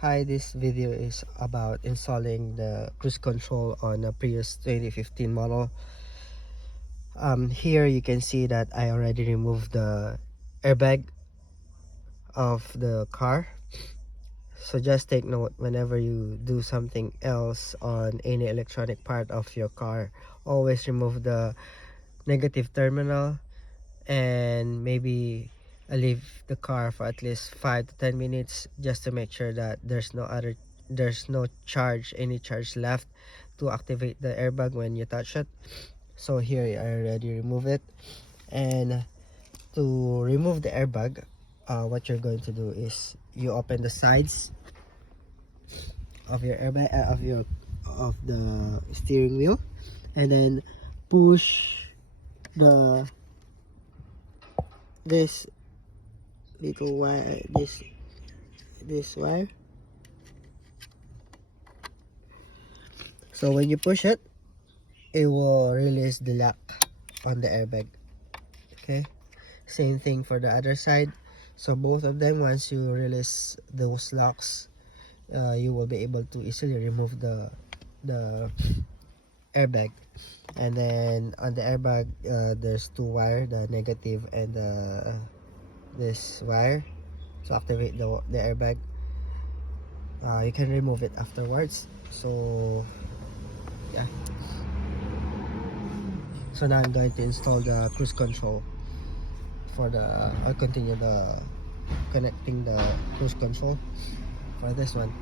Hi, this video is about installing the cruise control on a Prius 2015 model. Here you can see that I already removed the airbag of the car. So just take note, whenever you do something else on any electronic part of your car, always remove the negative terminal and maybe leave the car for at least 5 to 10 minutes just to make sure that there's no any charge left to activate the airbag when you touch it. So here I already remove it. And to remove the airbag, what you're going to do is you open the sides of your airbag of the steering wheel, and then push the this little wire, this wire. So when you push it, it will release the lock on the airbag. Okay, same thing for the other side. So both of them, once you release those locks, you will be able to easily remove the airbag. And then on the airbag, there's two wire, the negative and this wire to activate the airbag. You can remove it afterwards. So yeah, so now I'm going to install the cruise control I'll continue the connecting the cruise control for this one.